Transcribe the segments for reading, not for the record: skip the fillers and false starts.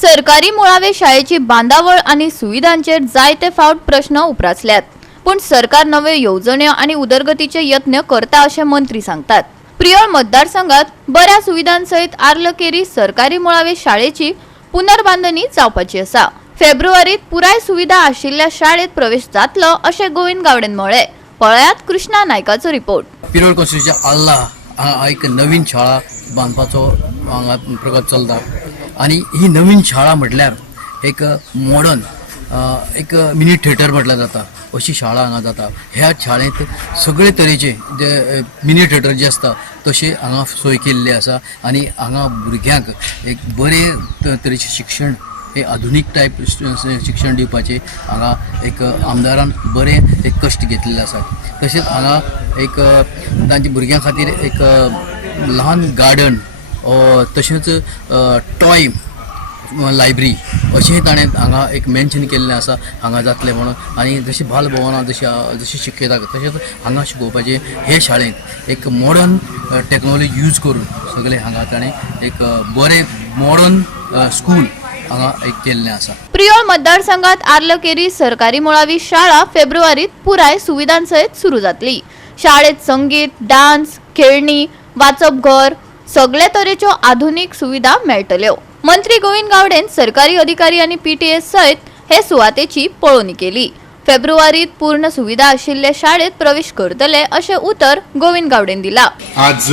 सरकारी मुळावे शाळेची बांदावळ आणि सुविधांचेर जायते फावट प्रश्न उपरासल्यात, पण सरकार नवे येवजण्यो आणि उदरगतीचे यत्न करता असे मंत्री सांगतात। प्रियोळ मतदारसंघात बऱ्या सुविधांसहित आर्लकेरी सरकारी मुळावे शाळेची पुनर्बांधणी जावपाची आसा। फेब्रुवारीत पुराय सुविधा आशिल्ल्या शाळेत प्रवेश जातलो असे गोविंद गावडेन म्हळे। पळयात कृष्णा नायकाचो रिपोर्ट। पिरोळ कॉन्स्टिट्यून्सीच्या आल्ला एक नवीन शाळा बांदपाचो हांगा प्रकल्प चलता आणि ही नवीन शाळा म्हटल्यार एक मॉडर्न एक मिनी थिएटर म्हटल्यार जाता अशी शाळा हांगा जाता। ह्या शाळेंत सगळे तरेचे जे मिनी थिएटर जे आसता तशें हांगा सोय केल्ली आसा आणि हांगा भुरग्यांक एक बरे तरेचे शिक्षण हे आधुनिक टायप शिक्षण दिवपाचे हांगा एक आमदारान बरे एक कश्ट घेतलेले आसा। तशेंच हांगा एक तांच्या भुरग्यां खातीर एक ल्हान गार्डन तशेंच टॉय लायब्ररी अशें ताणें हांगा एक मेन्शन केल्लें आसा हांगा जातलें म्हणून। आनी जशी बालभवनां जशी शिकयता तशेंच हांगा शिकोवपाचें हे शाळेंत एक मॉडर्न टॅक्नोलॉजी यूज करून सगळे हांगा ताणें एक बरें मॉडर्न स्कूल हांगा एक केल्लें आसा। प्रियोळ मतदारसंघात आर्लकेरी सरकारी मुळावी शाळा फेब्रुवारीत पुराय सुविधांसहित सुरू जातली। शाळेत संगीत, डान्स, खेळणी, वाचप घर सगळे तरेच्यो आधुनिक सुविधा मेळटल्यो। मंत्री गोविंद गावडेन सरकारी अधिकारी आणि पीटीए सहित हे सुवातेची पळोवणी केली। फेब्रुवारीत पूर्ण सुविधा आशिल्ले शाळेत प्रवेश करतले असे उतर गोविंद गावडेन दिला। आज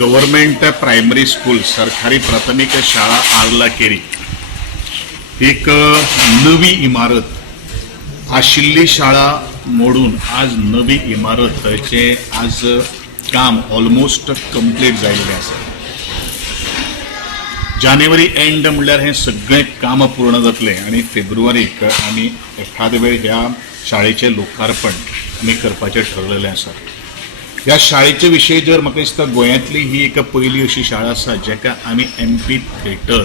गव्हर्नमेंट प्रायमरी स्कूल सरकारी प्राथमिक शाळा आर्लकेरी एक नवी इमारत आशिल्ली शाळा मोडून आज नवी इमारतचे आज काम ऑलमोस्ट कंप्लीट जाल्लें आसा। जानेवारी एंड म्हणल्यार हे सगळे काम पूर्ण जातले आणि फेब्रुवारीक आमी एखादे वेळ ह्या शाळेचे लोकार्पण आमी करपाचें ठरलेलें आसा। ह्या शाळेचे विशयी जर म्हाका दिसता गोंयांतली ही एक पयली अशी शाळा आसा जेका आमी एमपी थिएटर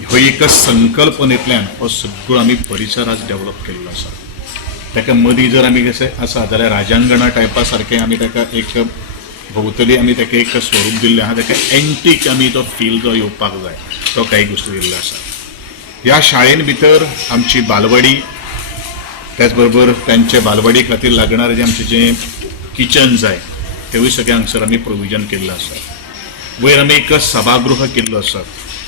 ह्यो एक संकल्पनेंतल्यान हो सगळो आमी परिसर आज डेव्हलप केल्लो आसा। ताका मदीं जर आमी कशें आसा जाल्यार राजांगणा टायपा सारकें आमी ताका एक भोंवतणी आमी ताका एक स्वरूप दिल्लें आहा। ताका एंटीक आमी तो फील जो येवपाक जाय तो काही गोश्टी दिल्लो आसा। ह्या शाळेन भितर आमची बालवाडी त्याच बरोबर त्यांच्या बालवाडी खातीर लागणारे जे आमचे जे किचन जाय तेवूय सगळे हांगसर आमी प्रोविजन केल्लो आसा। वयर आमी एक सभागृह केल्लो आसा।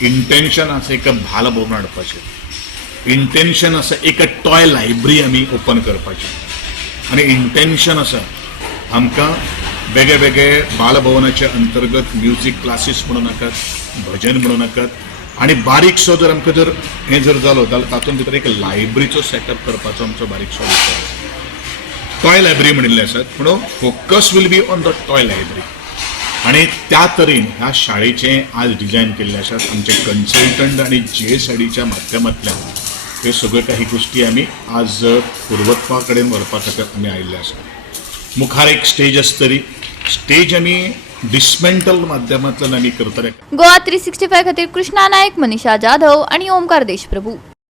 इंटेन्शन आसा एक बालभवन हाडपाचें, इंटेन्शन आसा एक टॉय लायब्ररी आमी ओपन करपाची आनी इंटेन्शन आसा आमकां वेगळे वेगळे बालभवनाच्या अंतर्गत म्युझिक क्लासीस म्हणू नाकात, भजन म्हणू नाकात आणि बारीकसो जर आमकां जर हें जर जालो जाल्यार तातूंत भितर एक लायब्ररीचो सेटअप करपाचो आमचो बारीकसो विचार आसा। टॉय लायब्ररी म्हणिल्ले आसात म्हणून focus will be on the toy library आणि त्या तरेन ह्या शाळेचे आज डिझायन केल्ले आसात। आमचे कन्सल्टंट आणि JSIDच्या माध्यमांतल्यान हे सगळे काही गोष्टी आमी आज पूर्वत्वा कडेन व्हरपा खातीर आमी आयिल्ले आसा। मुखार एक स्टेज आसतली, स्टेज आमी डिस्मेंटल माध्यमांतल्यान आमी करतले। गोवा 365 खातीर कृष्णा नायक, मनीषा जाधव आणि ओमकार देशप्रभू।